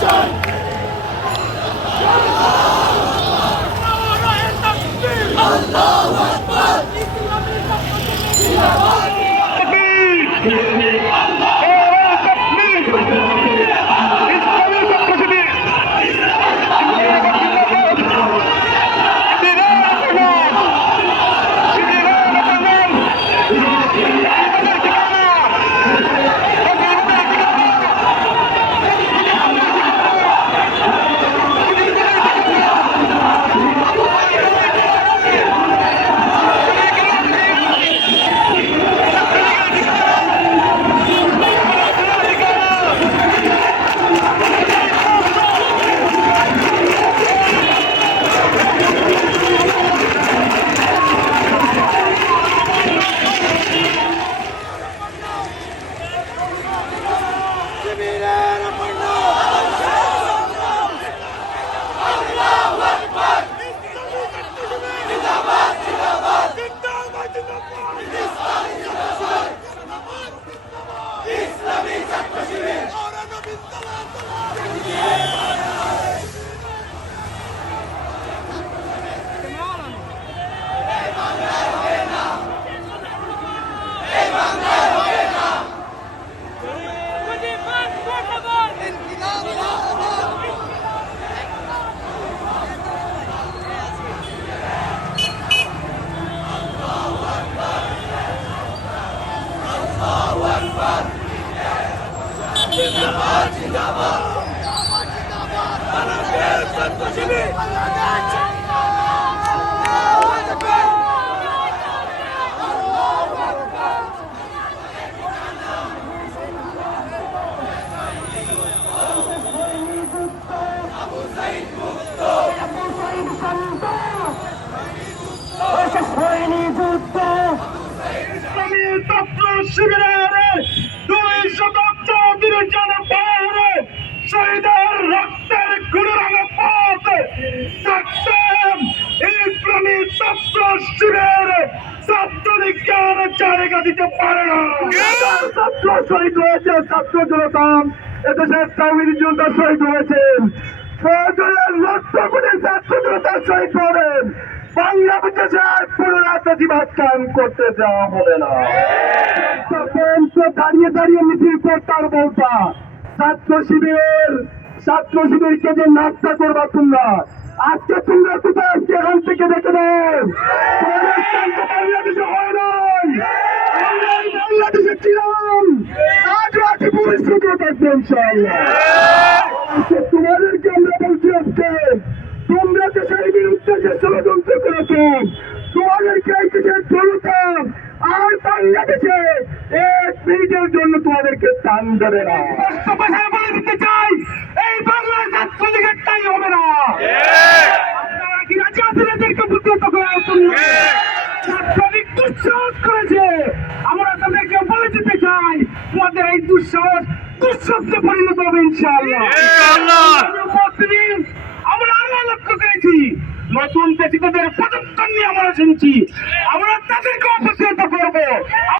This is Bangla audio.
ছাত্র শিবিরের শিবির ছাত্রলীগের জায়গা দিতে পারে না? ছাত্র শহীদ হয়েছে ছাত্র জনতা। এদেশের তামিল জনতা শহীদ হয়েছেন প্রয়োজনের লক্ষ কোটি ছাত্র জনতা শহীদ হবেন বাংলাদেশে আর পুনরাত্মবাদ কাম করতে দেওয়া হবে না। দাঁড়িয়ে দাঁড়িয়ে মিছিল করতার বলতা। ছাত্র শিবির ছাত্র শিবিরকে যে নাস্তা করবা তোমরা। আজকে তোমরা কোথায়? আজকে এখান থেকে দেখে তোমাদের বাংলাদেশে হয় নাই। আমরা এই বাংলাদেশে ছিলাম। আজ রাতে পরিস্থিতিও থাকবে ইনশাআল্লাহ। তোমাদেরকে আমরা বলছি আজকে তোমরা দেশের বিরুদ্ধে যে ষড়যন্ত্র করেছ তোমাদেরকে এই দেশের জনতা আর বাংলাদেশে এক মিনিটের জন্য তোমাদেরকে স্থান দেবে না। বলে দিতে চাই এই বাংলার ছাত্রলীগের তাই হবে না। বুদ্ধিত করার জন্য ছাত্রলীগ দুঃসাহস করেছে। আমরা তাদেরকে বলে দিতে চাই তোমাদের এই দুঃসাহস দুঃস্বপ্নে পরিণত হবে ইনশাআল্লাহ। আমরা আরও লক্ষ্য করেছি নতুন পেশিকদের পদক্ষেপ নিয়ে আমরা শুনছি।